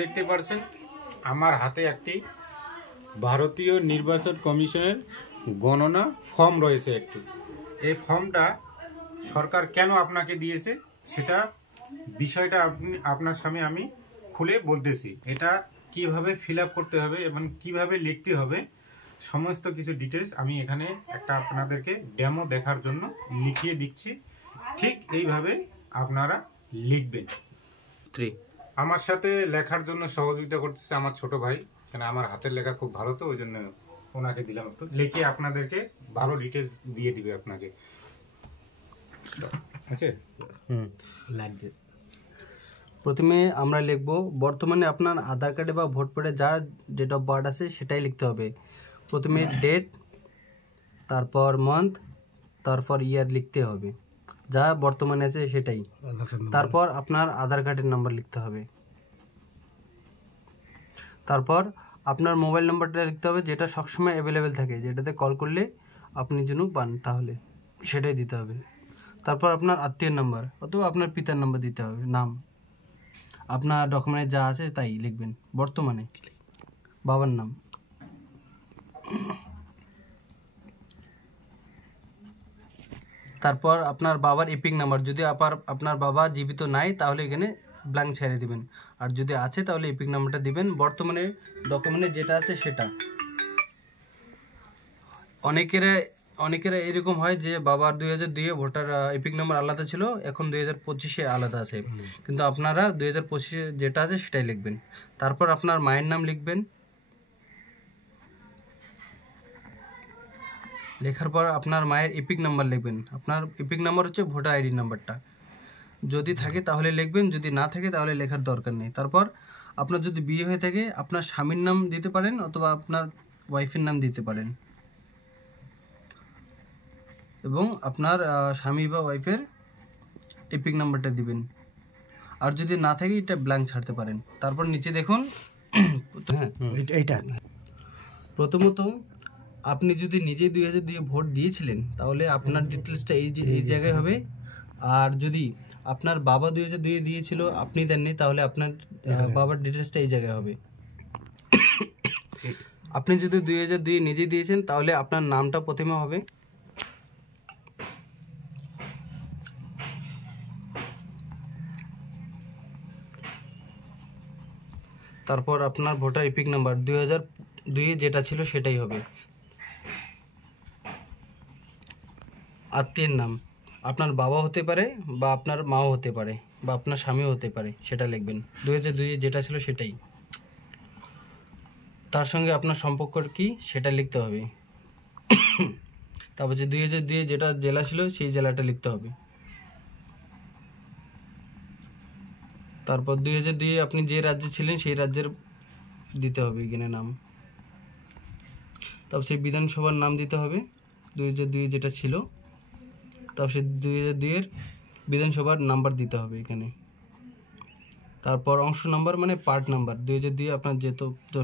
দেখতে পাচ্ছেন আমার হাতে একটি ভারতীয় নির্বাচন কমিশনের গণনা ফর্ম রয়েছে একটি। এই ফর্মটা সরকার কেন আপনাকে দিয়েছে সেটা বিষয়টা আপনার সামনে আমি খুলে বলতেছি। এটা কিভাবে ফিল আপ করতে হবে এবং কিভাবে লিখতে হবে সমস্ত কিছু ডিটেলস আমি এখানে একটা আপনাদেরকে ডেমো দেখার জন্য লিখিয়ে দিচ্ছি। ঠিক এইভাবে আপনারা লিখবেন। আমার সাথে লেখার জন্য সহযোগিতা করতেছে আমার ছোট ভাই, কেন আমার হাতের লেখা খুব ভালো, তো ওই জন্য ওনাকে দিলাম একটু লিখে আপনাদেরকে ভালো ডিটেলস দিয়ে দিবে আপনাকে। আচ্ছা, প্রথমে আমরা লিখব বর্তমানে আপনার আধার কার্ডে বা ভোট পেডে যার ডেট অফ বার্থ আছে সেটাই লিখতে হবে। প্রথমে ডেট, তারপর মান্থ, তারপর ইয়ার লিখতে হবে, যা বর্তমানে আছে সেটাই। তারপর আপনার আধার কার্ডের নাম্বার লিখতে হবে। তারপর আপনার মোবাইল নাম্বারটা লিখতে হবে, যেটা সবসময় অ্যাভেলেবেল থাকে, যেটাতে কল করলে আপনি যেন পান, তাহলে সেটাই দিতে হবে। তারপর আপনার আত্মীয়ের নাম্বার অথবা আপনার পিতার নাম্বার দিতে হবে, নাম, আপনার ডকুমেন্টে যা আছে তাই লিখবেন। বর্তমানে বাবার নাম, তারপর আপনার বাবার এপিক নাম্বার। যদি আপনার বাবা জীবিত নাই তাহলে এখানে ব্ল্যাঙ্ক ছেড়ে দিবেন, আর যদি আছে তাহলে এপিক নাম্বারটা দিবেন। বর্তমানে ডকুমেন্টে যেটা আছে সেটা। অনেকেরা এরকম হয় যে বাবার 2002-এ ভোটার এপিক নাম্বার আলাদা ছিল, এখন 2025-এ আলাদা আছে, কিন্তু আপনারা 2025-এ যেটা আছে সেটাই লিখবেন। তারপর আপনার মায়ের নাম লিখবেন। লেখার পর আপনার মায়ের এপিক নাম্বার লিখবেন। আপনার এপিক নাম্বার হচ্ছে ভোটার আইডি নাম্বারটা, যদি থাকে তাহলে লিখবেন, যদি না থাকে তাহলে লেখার দরকার নেই। তারপর আপনার যদি বিয়ে হয়ে থাকে আপনার স্বামীর নাম দিতে পারেন অথবা আপনার ওয়াইফের নাম দিতে পারেন, এবং আপনার স্বামী বা ওয়াইফের এপিক নাম্বারটা দিবেন। আর যদি না থাকে এটা ব্ল্যাঙ্ক ছাড়তে পারেন। তারপর নিচে দেখুন, এইটা প্রথমত আপনি যদি নিজেই 2002 ভোট দিয়েছিলেন তাহলে আপনার ডিটেলসটা এই জায়গায় হবে। আর যদি আপনার বাবা 2002 দিয়েছিল আপনি দেননি, তাহলে আপনার বাবার ডিটেলসটা এই জায়গায় হবে। আপনি যদি 2002 নিজেই দিয়েছেন তাহলে আপনার নামটা প্রথমে হবে, তারপর আপনার ভোটার এপিক নাম্বার 2002 যেটা ছিল সেটাই হবে। আত্মীয়ের নাম আপনার বাবা হতে পারে বা আপনার মাও হতে পারে বা আপনার স্বামীও হতে পারে, সেটা লিখবেন। 2002 যেটা ছিল সেটাই। তার সঙ্গে আপনার সম্পর্ক কি সেটা লিখতে হবে। তারপর যে 2002 যেটা জেলা ছিল সেই জেলাটা লিখতে হবে। তারপর 2002 আপনি যে রাজ্যে ছিলেন সেই রাজ্যের দিতে হবে এখানে নাম। তারপর সেই বিধানসভার নাম দিতে হবে 2002 যেটা ছিল। তারপর সেই 2002-এর বিধানসভার নাম্বার দিতে হবে এখানে। তারপর অংশ নাম্বার মানে পার্ট নাম্বার, 2002 আপনার যে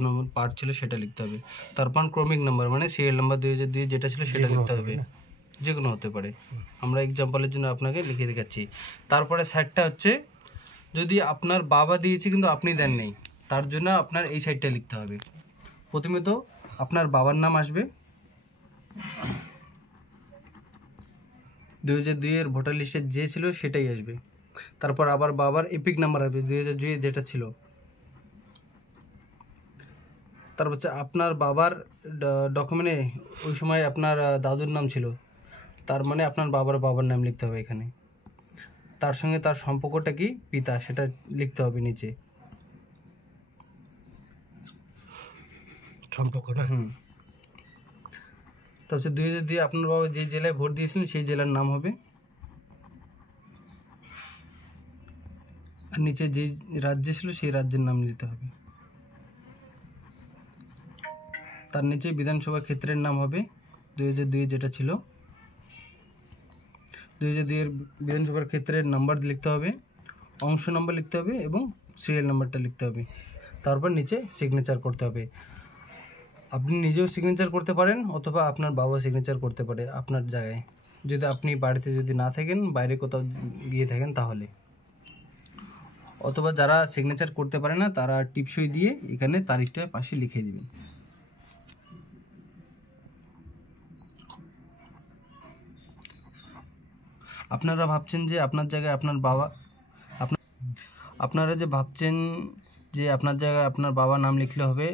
নম্বর পার্ট ছিল সেটা লিখতে হবে। তারপর ক্রমিক নাম্বার মানে সিরিয়াল নাম্বার 2002 যেটা ছিল সেটা লিখতে হবে, যে কোনো হতে পারে। আমরা এক্সাম্পলের জন্য আপনাকে লিখে দেখাচ্ছি। তারপরে সাইডটা হচ্ছে যদি আপনার বাবা দিয়েছে কিন্তু আপনি দেন নেই, তার জন্য আপনার এই সাইডটা লিখতে হবে। প্রথমে তো আপনার বাবার নাম আসবে, 2002-এর ভোটার লিস্টে যে ছিল সেটাই আসবে। তারপর আবার বাবার এপিক নাম্বার আসবে 2002 যেটা ছিল। তারপর হচ্ছে আপনার বাবার ডকুমেন্টে ওই সময় আপনার দাদুর নাম ছিল, তার মানে আপনার বাবার নাম লিখতে হবে এখানে। তার সঙ্গে তার সম্পর্কটা কি পিতা সেটা লিখতে হবে নিচে সম্পর্ক। তারপর 2002 আপনার বাবা যে জেলায় ভোট দিয়েছিলেন সেই জেলার নাম হবে, আর নিচে যে রাজ্যে ছিল সেই রাজ্যের নাম দিতে হবে। তার নিচে বিধানসভা ক্ষেত্রের নাম হবে 2002 যেটা ছিল। 2002-এর বিধানসভার ক্ষেত্রের নাম্বার লিখতে হবে, অংশ নাম্বার লিখতে হবে এবং সিরিয়াল নাম্বারটা লিখতে হবে। তারপর নিচে সিগনেচার করতে হবে। আপনি নিজেও সিগনেচার করতে পারেন অথবা আপনার বাবা সিগনেচার করতে পারে আপনার জায়গায়, যদি আপনি বাড়িতে যদি না থাকেন, বাইরে কোথাও গিয়ে থাকেন তাহলে। অথবা যারা সিগনেচার করতে পারে না তারা টিপসই দিয়ে এখানে তারিখটা পাশে লিখে দিবেন। আপনারা ভাবছেন যে আপনার জায়গায় আপনার বাবা, আপনারা যে ভাবছেন যে আপনার জায়গায় আপনার বাবার নাম লিখলে হবে,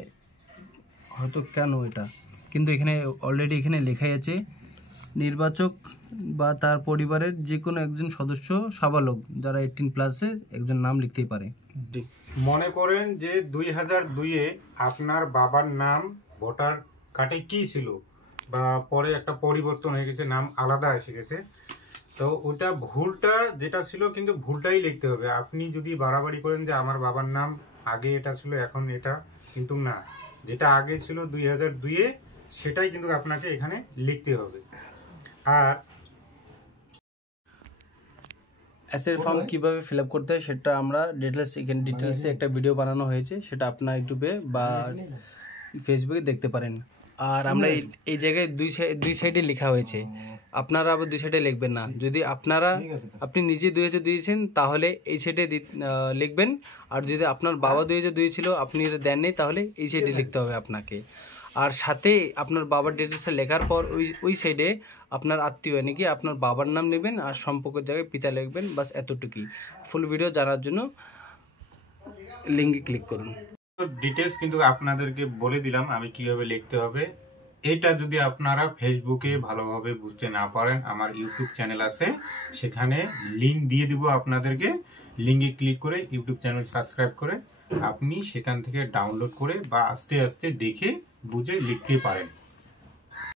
হয়তো কেন এটা, কিন্তু এখানে অলরেডি এখানে লেখাই আছে নির্বাচক বা তার পরিবারের যে কোনো একজন সদস্য সাবালক যারা 18+ একজন নাম লিখতেই পারে। মনে করেন যে 2002-এ আপনার বাবার নাম ভোটার কার্ডে কি ছিল, বা পরে একটা পরিবর্তন হয়ে গেছে, নাম আলাদা এসে গেছে, তো ওটা ভুলটা যেটা ছিল কিন্তু ভুলটাই লিখতে হবে। আপনি যদি বাড়াবাড়ি করেন যে আমার বাবার নাম আগে এটা ছিল এখন এটা, কিন্তু না, যেটা আগে ছিল 2002-এ সেটাই কিন্তু আপনাকে এখানে লিখতে হবে। আর অ্যাসের ফর্ম কিভাবে ফিল আপ করতে হয় সেটা আমরা ডিটেলসে একটা ভিডিও বানানো হয়েছে, সেটা আপনার ইউটিউবে বা ফেসবুকে দেখতে পারেন। আর আমরা এই জায়গায় দুই সাইডে লেখা হয়েছে, আপনারা আবার দুই সাইডে লিখবেন না। যদি আপনি নিজে 2002 দিয়েছেন তাহলে এই সাইডে লিখবেন, আর যদি আপনার বাবা 2002 ছিল আপনি এটা দেননি তাহলে এই সাইডে লিখতে হবে আপনাকে। আর সাথে আপনার বাবার ডিটেলসটা লেখার পর ওই সাইডে আপনার আত্মীয় নাকি আপনার বাবার নাম লিখবেন আর সম্পর্কের জায়গায় পিতা লিখবেন, বাস এতটুকুই। ফুল ভিডিও জানার জন্য লিঙ্কে ক্লিক করুন। ডিটেলস কিন্তু আপনাদেরকে বলে দিলাম আমি কিভাবে লিখতে হবে। এটা যদি আপনারা ফেসবুকে ভালোভাবে বুঝতে না পারেন, আমার ইউটিউব চ্যানেল আছে, সেখানে লিঙ্ক দিয়ে দিব আপনাদেরকে। লিঙ্কে ক্লিক করে ইউটিউব চ্যানেল সাবস্ক্রাইব করে আপনি সেখান থেকে ডাউনলোড করে বা আস্তে আস্তে দেখে বুঝে লিখতে পারেন।